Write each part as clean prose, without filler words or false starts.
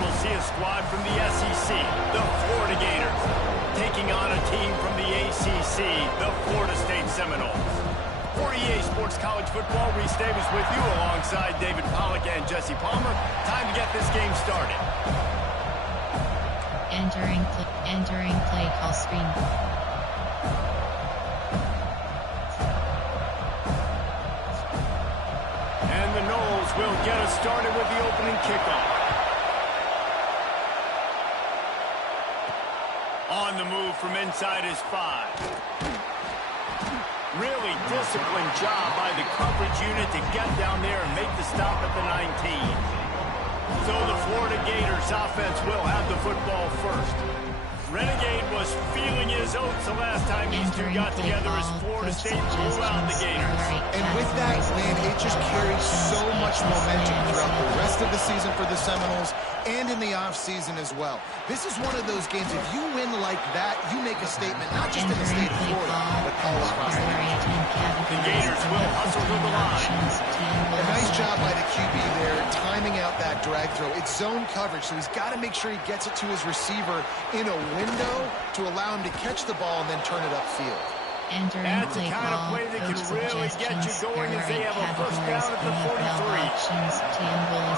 we'll see a squad from the SEC, the Florida Gators, taking on a team from the ACC, the Florida State Seminoles. For EA Sports College Football, Reese Davis with you alongside David Pollack and Jesse Palmer. Time to get this game started. Entering play call screen. And the Noles will get us started with the opening kickoff. On the move from inside his 5. Really disciplined job by the coverage unit to get down there and make the stop at the 19. So the Florida Gators offense will have the football first. Renegade was feeling his oats the last time these two got together as Florida State blew out the Gators. And with that win, it just carries so much momentum throughout the rest of the season for the Seminoles and in the offseason as well. This is one of those games, if you win like that, you make a statement, not just in the state of Florida, but all across the country. The Gators will hustle through the line. A nice job by the QB there, timing out that drag throw. It's zone coverage, so he's got to make sure he gets it to his receiver in a window to allow him to catch the ball and then turn it upfield. That's the kind of play that can really get you going as they have a first down at the 43.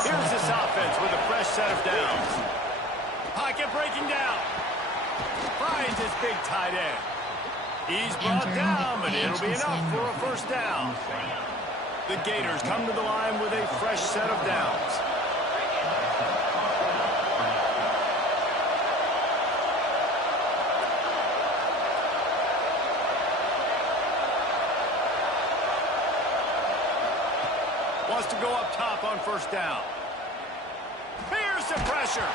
Here's this offense with a fresh set of downs. Pocket breaking down. Finds his big tight end. He's brought down, but it'll be enough for a first down. The Gators come to the line with a fresh set of downs. Wants to go up top on first down. Here's the pressure.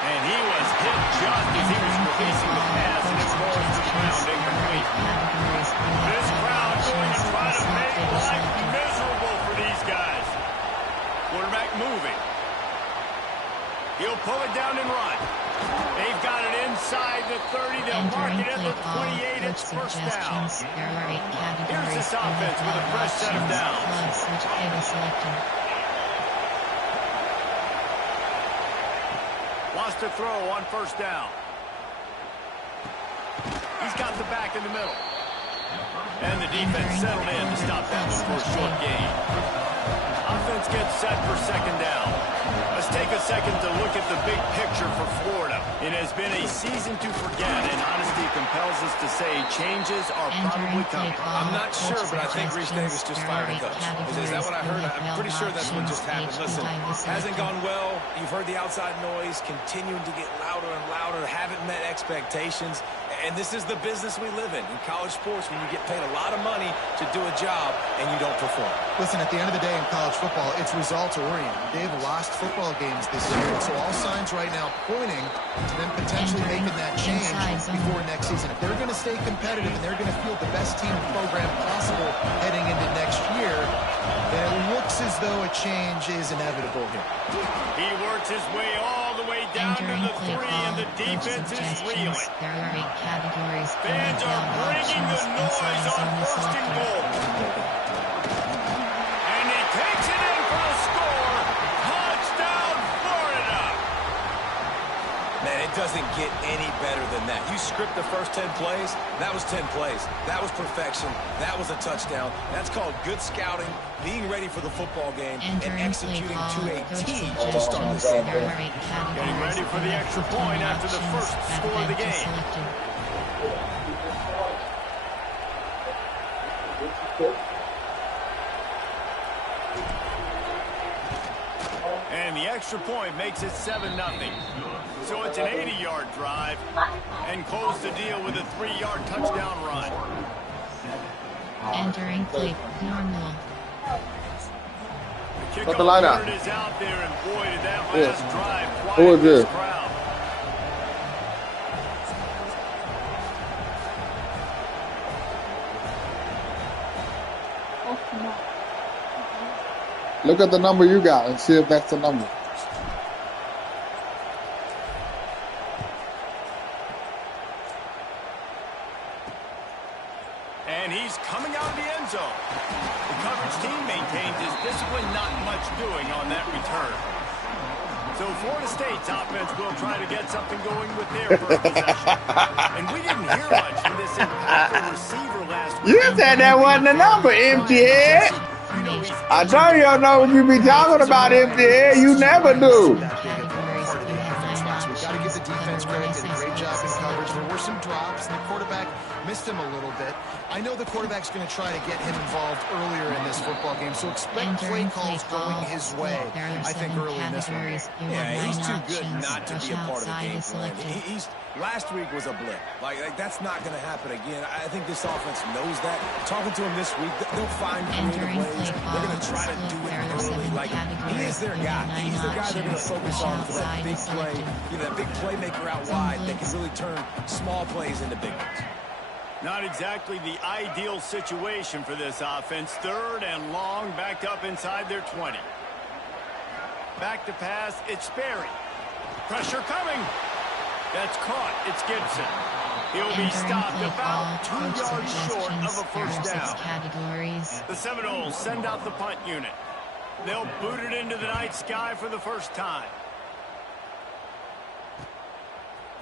And he was hit just as he was releasing the pass, and it falls to the ground incomplete. This crowd going to try to make life miserable for these guys. Quarterback moving. He'll pull it down and run. They've got it inside the 30. They'll mark it at the 28. It's first down. Here's this offense with a fresh set of downs. Wants to throw on first down. He's got the back in the middle. And the defense settled in to stop that one for a short gain. Offense gets set for second down. Let's take a second to look at the big picture for Florida. It has been a season to forget, and honesty compels us to say changes are probably coming. I'm not sure, but I think Reese Davis just fired a coach. Is that what I heard? I'm pretty sure that's what just happened. Listen, hasn't gone well. You've heard the outside noise, continuing to get louder and louder, haven't met expectations. And this is the business we live in college sports, when you get paid a lot of money to do a job and you don't perform. Listen, at the end of the day in college football, it's results-oriented. They've lost football games this year, and so all signs right now pointing to them potentially making that change before next season. If they're going to stay competitive and they're going to field the best team program possible heading into next year, then it looks as though a change is inevitable here. He works his way all the way down to the 3, and the defense is reeling. Fans are bringing the noise on first and goal. And he takes it in for the score. Touchdown, Florida. Man, it doesn't get any better than that. You script the first 10 plays, that was 10 plays. That was perfection. That was a touchdown. That's called good scouting, being ready for the football game, and executing to a T to start the game. Getting ready for the extra point after the first score of the game. And the extra point makes it 7-0. So it's an 80-yard drive, and close the deal with a 3-yard touchdown run. Entering play normal. The kickoff is out there, and boy, did that last drive quiet this crowd. Look at the number you got and see if that's the number. And he's coming out of the end zone. The coverage team maintains his discipline, not much doing on that return. So Florida State's offense will try to get something going with their first possession. And we didn't hear much from this impactful receiver last week. You said that wasn't the number, empty head. I told you don't know what you be talking about, empty head. You never do. Got to give the defense credit. Did a great job in coverage. There were some drops, and the quarterback missed him a little bit. I know the quarterback's going to try to get him involved earlier in this football game, so expect play calls going his way, I think, early in this one. Yeah, he's too good not to be a part of the game plan. Last week was a blip. Like that's not going to happen again. I think this offense knows that. Talking to him this week, they'll find creative ways. They're going to try to do it early. Like, he is their guy. He's the guy they're going to focus on for that big play. You know, that big playmaker out wide that can really turn small plays into big ones. Not exactly the ideal situation for this offense. 3rd and long, backed up inside their 20. Back to pass, it's Sperry. Pressure coming. That's caught. It's Gibson. He'll be stopped about 2 yards short of a first down. The Seminoles send out the punt unit. They'll boot it into the night sky for the first time.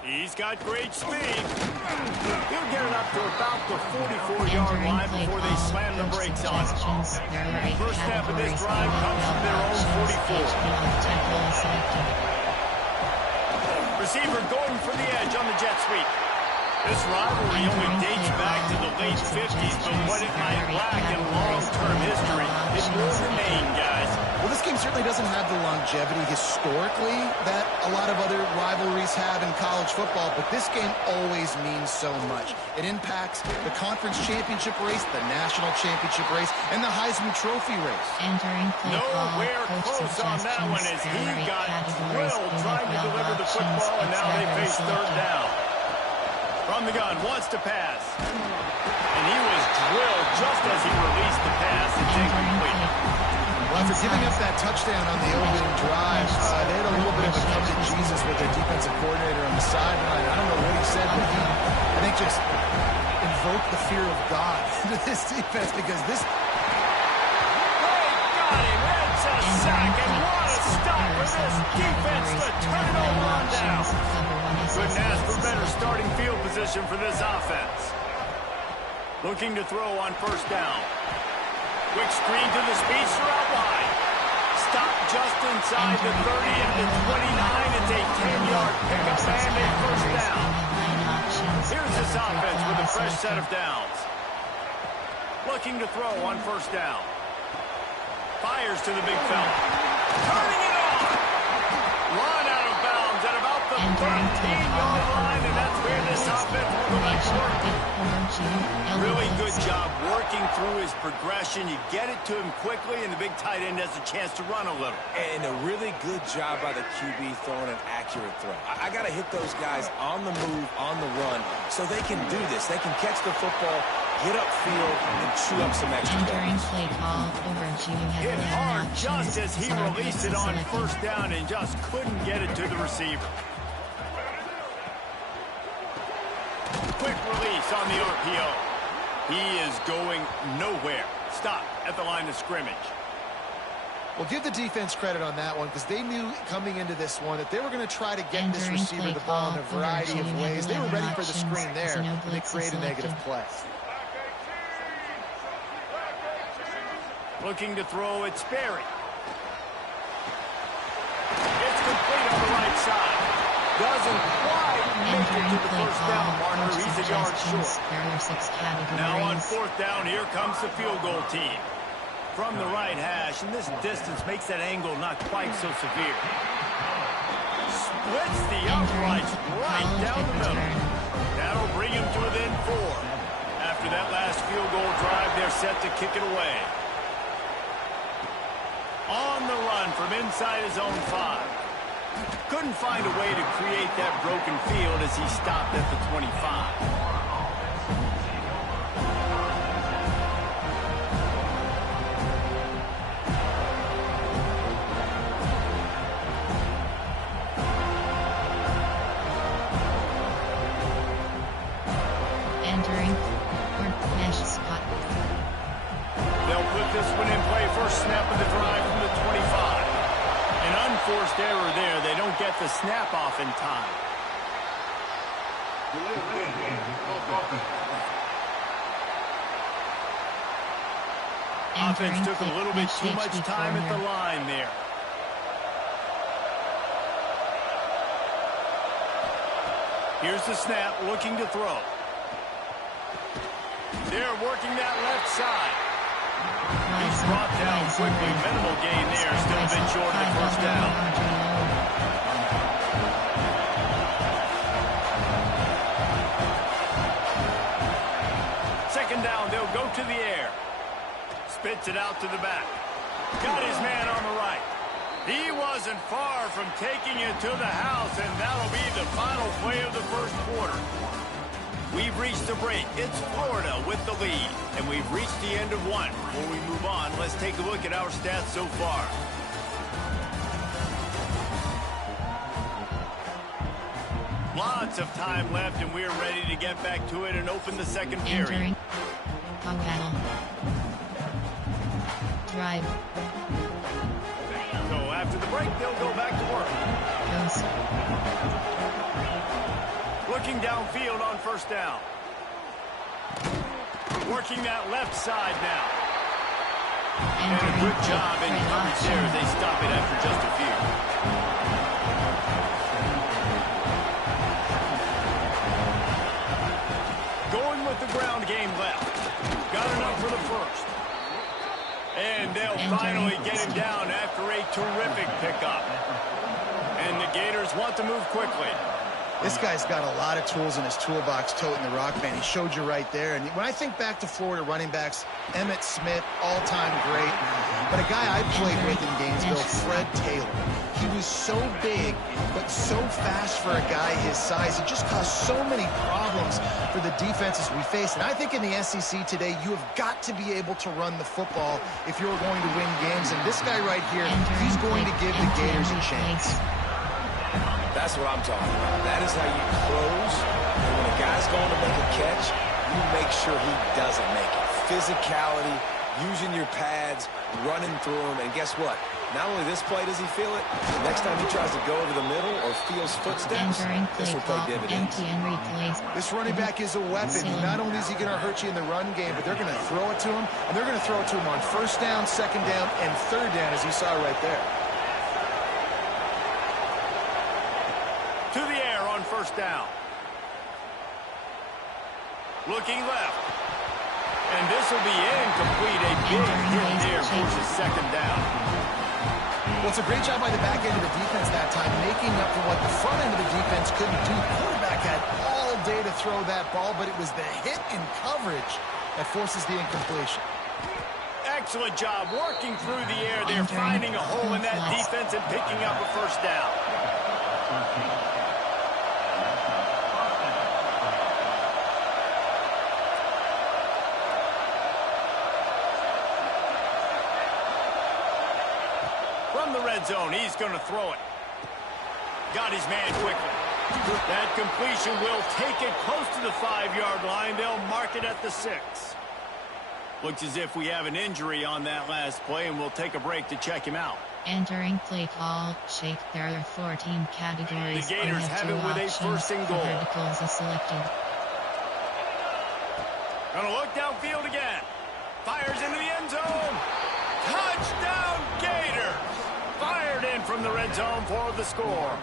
He's got great speed. He'll get it up to about the 44-yard line before they slam the brakes on it. First snap of this drive comes from their own 44. Receiver going for the edge on the jet sweep. This rivalry only dates back to the late 50s, but what it might lack in long-term history, it will remain, guys. Well, this game certainly doesn't have the longevity historically that a lot of other rivalries have in college football, but this game always means so much. It impacts the conference championship race, the national championship race, and the Heisman Trophy race. Nowhere close on that one as he got drilled trying to deliver the football, and now they face 3rd down. From the gun, wants to pass. And he was drilled just as he released the pass. It's incomplete. Well, after giving up that touchdown on the opening drive, they had a little bit of a come to Jesus with their defensive coordinator on the sideline. I don't know what he said, but he, I think, just invoked the fear of God into this defense because this... Got him. That's a sack, and what a stop for this defense to turn it over on down. Couldn't ask for better starting field position for this offense. Looking to throw on first down. Quick screen to the speedster out wide. Stop just inside the 30 and the 29. It's a 10-yard pickup and a first down. Here's this offense with a fresh set of downs. Looking to throw on first down. Fires to the big fella. Turning it on. Run out of bounds at about the 13-yard line, and that's where this offense will go back to work. Really good job working through his progression. You get it to him quickly, and the big tight end has a chance to run a little. And a really good job by the QB throwing an accurate throw. I got to hit those guys on the move, on the run, so they can do this. They can catch the football, get upfield, and chew up some extra points. Hit hard just as he released it on first down and just couldn't get it to the receiver. Quick release on the RPO. He is going nowhere. Stop at the line of scrimmage. Well, give the defense credit on that one because they knew coming into this one that they were going to try to get this receiver the ball in a variety of ways. They were ready for the screen there, and they create a negative play. Looking to throw, it's Sperry. It's complete on the right side. Doesn't quite make it to the first down marker. He's a yard short. Now on fourth down, here comes the field goal team. From the right hash, and this distance makes that angle not quite so severe. Splits the uprights right down the middle. That'll bring him to within 4. After that last field goal drive, they're set to kick it away. On the run from inside his own 5. Couldn't find a way to create that broken field as he stopped at the 25. Entering or mesh spot. They'll put this one in play. First snap of the drive from the 25. An unforced error there. They get the snap off in time. Offense took a little bit too much time at the line there. Here's the snap, looking to throw. They're working that left side. He's brought down quickly. Minimal gain there. Still a bit short of the first down. Second down, they'll go to the air. Spits it out to the back. Got his man on the right. He wasn't far from taking it to the house, and that'll be the final play of the first quarter. We've reached the break. It's Florida with the lead, and we've reached the end of one. Before we move on, let's take a look at our stats so far. Lots of time left, and we're ready to get back to it and open the second period. Battle. Drive. So after the break, they'll go back to work. Goes. Looking downfield on first down. Working that left side now. And a good job in coverage there as they stop it after just a few. Going with the ground game left. Got enough for the first. And they'll finally get him down after a terrific pickup. And the Gators want to move quickly. This guy's got a lot of tools in his toolbox toting the rock band. He showed you right there. And when I think back to Florida running backs, Emmitt Smith, all-time great. But a guy I played with in Gainesville, Fred Taylor. He was so big, but so fast for a guy his size. He just caused so many problems for the defenses we faced. And I think in the SEC today, you have got to be able to run the football if you're going to win games. And this guy right here, he's going to give the Gators a chance. That's what I'm talking about. That is how you close. And when a guy's going to make a catch, you make sure he doesn't make it. Physicality, using your pads, running through them. And guess what? Not only this play does he feel it, the next time he tries to go over the middle or feels footsteps, this will pay dividends. This running back is a weapon. Not only is he going to hurt you in the run game, but they're going to throw it to him, and they're going to throw it to him on first down, second down, and third down, as you saw right there. To the air on first down. Looking left. And this will be incomplete. A big hit there forces second down. Well, it's a great job by the back end of the defense that time, making up for what the front end of the defense couldn't do. The quarterback had all day to throw that ball, but it was the hit in coverage that forces the incompletion. Excellent job working through the air there, finding a hole in that defense and picking up a first down. From the red zone, he's going to throw it. Got his man quickly. That completion will take it close to the 5-yard line. They'll mark it at the 6. Looks as if we have an injury on that last play, and we'll take a break to check him out. Entering play call, Shake. There are 14 categories. The Gators have it with a first and goal. Verticals are selected. Gonna look downfield again. Fires into the end zone. Touchdown Gators! Fired in from the red zone for the score.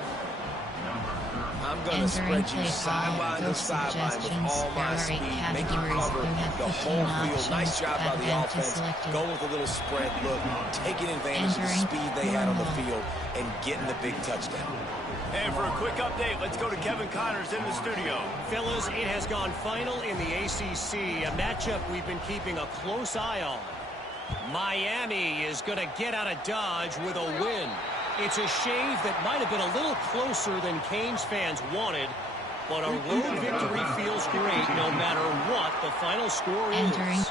I'm going to spread you sideline to sideline with all my speed, make you cover the whole field. Nice job by the offense. Going with a little spread look, taking advantage of the speed they had on the field, and getting the big touchdown. And for a quick update, let's go to Kevin Connors in the studio. Fellas, it has gone final in the ACC, a matchup we've been keeping a close eye on. Miami is going to get out of Dodge with a win. It's a shave that might have been a little closer than Canes fans wanted, but a road victory feels great no matter what the final score is.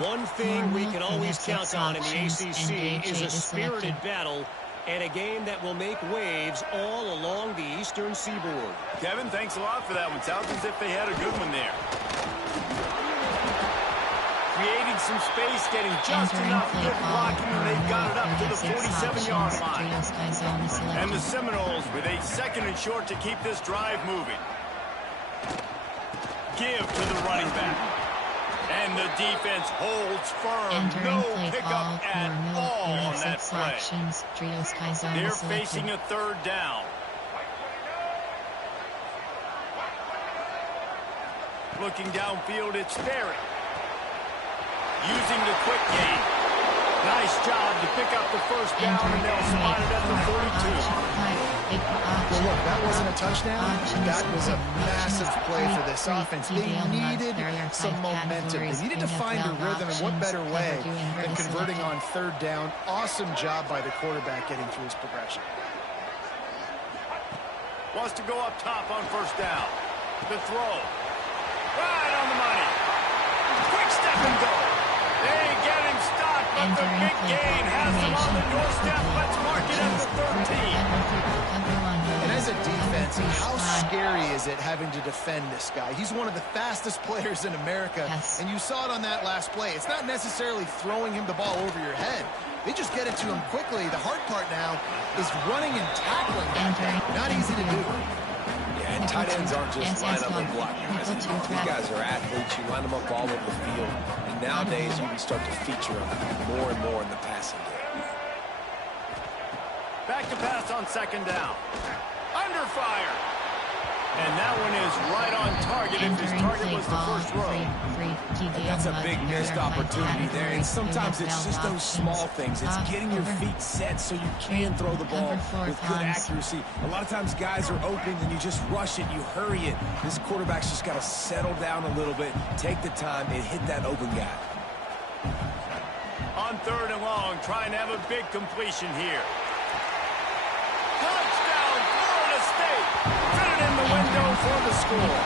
One thing we can always count on in the ACC is a spirited battle and a game that will make waves all along the eastern seaboard. Kevin, thanks a lot for that one. Sounds as if they had a good one there. creating some space, getting just enough good blocking, and they've got it up to the 47-yard line. And the Seminoles with a 2nd and short to keep this drive moving. Give to the running back. And the defense holds firm. No pickup at all on that play. They're facing a 3rd down. Looking downfield, it's Ferry. Using the quick game. Nice job to pick up the 1st down, and they'll spot it at the 42. Well, look, that wasn't a touchdown. That was a massive play for this offense. They needed some momentum. They needed to find a rhythm, and what better way than converting on 3rd down. Awesome job by the quarterback getting through his progression. Wants to go up top on 1st down. The throw. Right on the money. Quick step and go. They get him stopped, but the big gain has him on the doorstep. Let's mark it at the 13. And as a defense, how scary is it having to defend this guy? He's one of the fastest players in America, and you saw it on that last play. It's not necessarily throwing him the ball over your head. They just get it to him quickly. The hard part now is running and tackling that guy. Not easy to do. And tight ends aren't just line up and block guys. These guys are athletes. You line them up all over the field. And nowadays, you can start to feature them more and more in the passing game. Back to pass on 2nd down. Under fire. And that one is right on target if his target was the 1st row. That's a big missed opportunity there. And sometimes it's just those small things. It's getting your feet set so you can throw the ball with good accuracy. A lot of times guys are open and you just rush it, you hurry it. This quarterback's just got to settle down a little bit, take the time, and hit that open guy. On 3rd and long, trying to have a big completion here. Touchdown, Florida State! Fit it in the window for the score.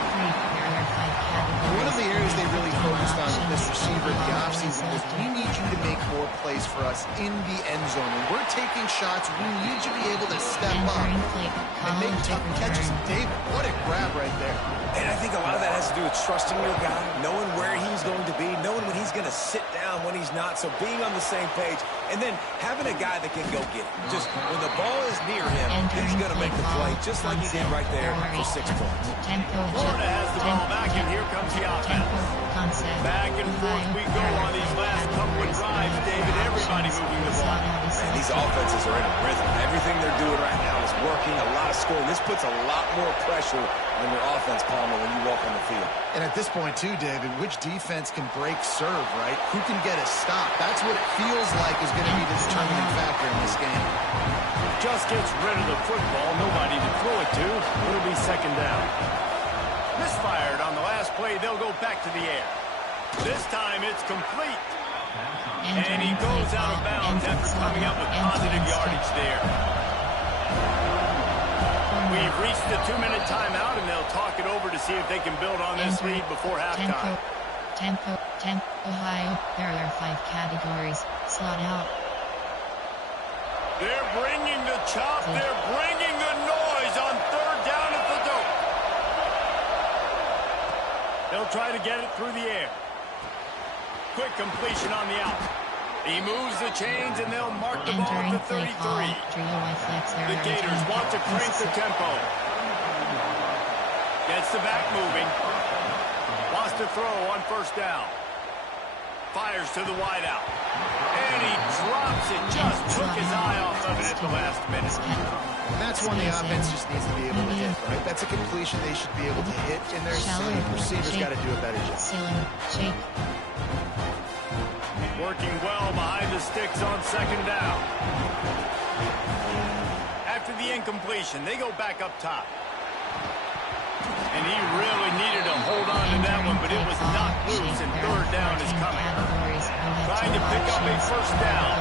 One of the areas they really focused on with this receiver in the offseason was we need you to make more plays for us in the end zone. When we're taking shots, we need you to be able to step up and make tough catches. David, what a grab right there. And I think a lot of that has to do with trusting your guy, knowing where he's going to be, knowing when he's going to sit down, when he's not, so being on the same page, and then having a guy that can go get it. Just when the ball is near him, he's going to make the play, just like he did right there for 6 points. Florida has the ball back, and here comes the offense. Back and forth we go on these last couple of drives, David. Everybody moving the ball. Man, these offenses are in a rhythm. Everything they're doing right now is working, a lot of scoring. This puts a lot more pressure on your offense, Palmer, when you walk on the field. And at this point, too, David, which defense can break serve, right? Who can get a stop? That's what it feels like is going to be the determining factor in this game. Just gets rid of the football. Nobody to throw it to. It'll be 2nd down. Misfired on the last play. They'll go back to the air. This time it's complete. And he goes out of bounds after coming up with positive yardage there. We've reached the 2-minute timeout, and they'll talk it over to see if they can build on this lead before halftime. Tempo, Ohio. There are 5 categories. Slot out. They're bringing the chop. They're bringing the noise on 3rd down at the dope. They'll try to get it through the air. Quick completion on the out. He moves the chains, and they'll mark the ball at the 33. The Gators want to crank the tempo. Gets the back moving. Wants to throw on 1st down. Fires to the wideout. And he drops it. Just took his eye off of it at the last minute. And that's one the offense just needs to be able to hit, right? That's a completion they should be able to hit in their center. Receivers got to do a better job. Working well behind the sticks on 2nd down. After the incompletion, they go back up top. And he really needed to hold on to that one, but it was knocked loose, and 3rd down is coming. Trying to pick up a 1st down.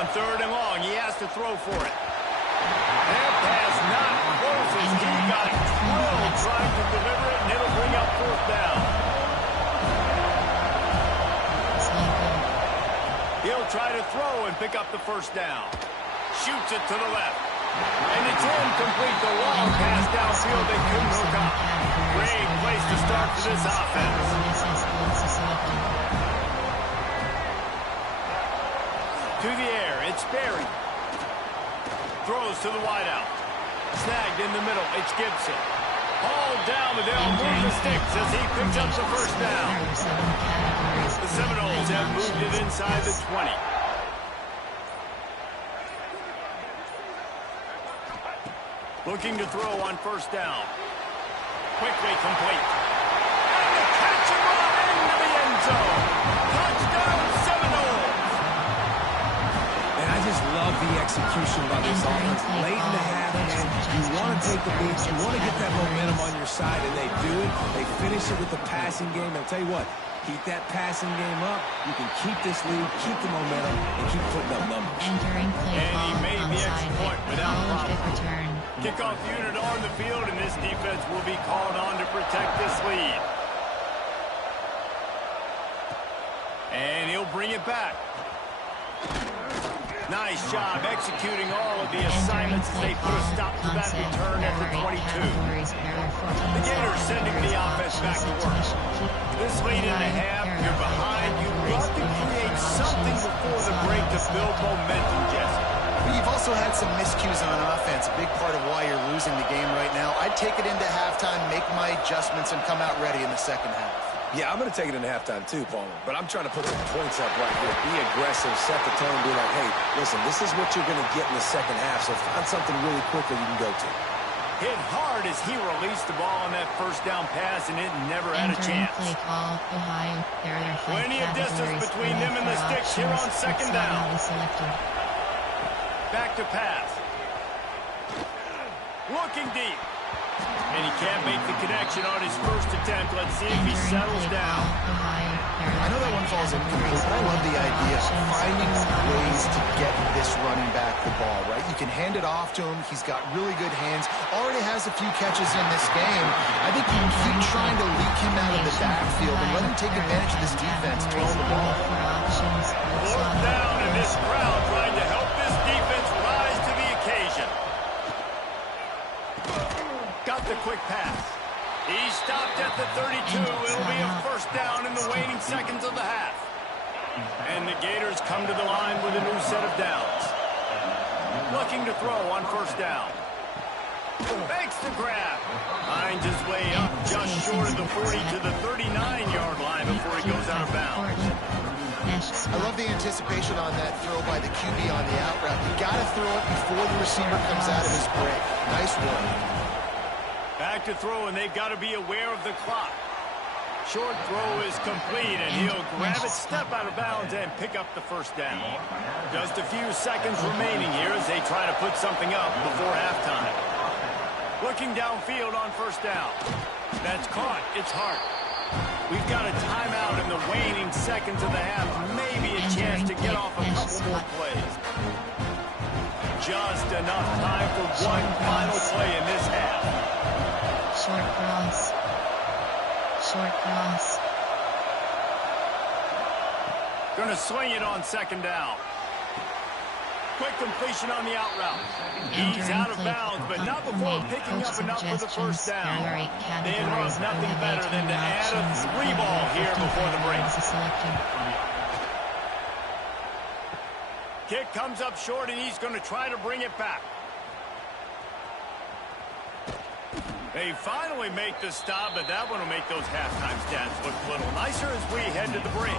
On 3rd and long, he has to throw for it. That pass not close as he got drilled trying to deliver it, and it'll bring up 4th down. He'll try to throw and pick up the 1st down. Shoots it to the left. And it's incomplete. The long pass downfield they couldn't hook up. Great place to start for this offense. To the air, it's Berry. Throws to the wideout. Snagged in the middle, it's Gibson. Hauled down, but they'll move the sticks as he picks up the first down. The Seminoles have moved it inside the 20. Looking to throw on first down. Quickly complete. And the catch and run into the end zone. Touchdown Seminoles. And I just love the execution by this offense. Late in the half, man, you want to take the lead. You want to get that momentum on your side, and they do it. They finish it with the passing game. I'll tell you what, keep that passing game up. You can keep this lead, keep the momentum, and keep putting up numbers. Entering play And he ball made the extra onside point without kick problem. return. Kickoff unit on the field, and this defense will be called on to protect this lead. And he'll bring it back. Nice job executing all of the assignments as they put a stop to that return at the 22. The Gators sending the offense back to work. This lead in the half, you're behind. You love to create something before the break to build momentum, Jesse. But you've also had some miscues on offense, a big part of why you're losing the game right now. I'd take it into halftime, make my adjustments, and come out ready in the second half. Yeah, I'm going to take it into halftime too, Palmer. But I'm trying to put some points up right here. Be aggressive, set the tone, be like, hey, listen, this is what you're going to get in the second half, so find something really quickly you can go to. Hit hard as he released the ball on that first down pass, and it never had a chance. Play call, Ohio. There are 5 Plenty of distance between them and the sticks here on second down. Back to pass. Looking deep. And he can't make the connection on his first attempt. Let's see if he settles down. I know that one falls incomplete, but I love the idea of finding ways to get this running back the ball, right? You can hand it off to him. He's got really good hands. Already has a few catches in this game. I think you keep trying to leak him out of the backfield and let him take advantage of this defense throwing the ball. Fourth down, and this crowd trying to help this defense rise to the occasion. Got the quick pass. He stopped at the 32. It'll be a first down in the waning seconds of the half. And the Gators come to the line with a new set of downs. Looking to throw on first down. Makes the grab. Finds his way up just short of the 40 to the 39-yard line before he goes out of bounds. I love the anticipation on that throw by the QB on the out route. You got to throw it before the receiver comes out of his break. Nice work. Back to throw, and they've got to be aware of the clock. Short throw is complete, and he'll grab it, step out of bounds, and pick up the first down. Just a few seconds remaining here as they try to put something up before halftime. Looking downfield on first down. That's caught. It's Hart. We've got a timeout in the waning seconds of the half. Maybe a chance to get off a couple more plays. Just enough time for one final play in this half. Short cross. Short cross. Gonna swing it on second down. Quick completion on the out route. He's out of bounds, but not before picking up enough for the first down. They have nothing better than to add a 3-ball here before the break. Kick comes up short, and he's going to try to bring it back. They finally make the stop, but that one will make those halftime stats look a little nicer as we head to the break.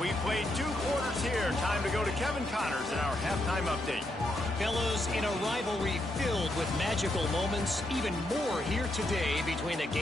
We played 2 quarters here. Time to go to Kevin Connors in our halftime update. Fellas, in a rivalry filled with magical moments, even more here today between the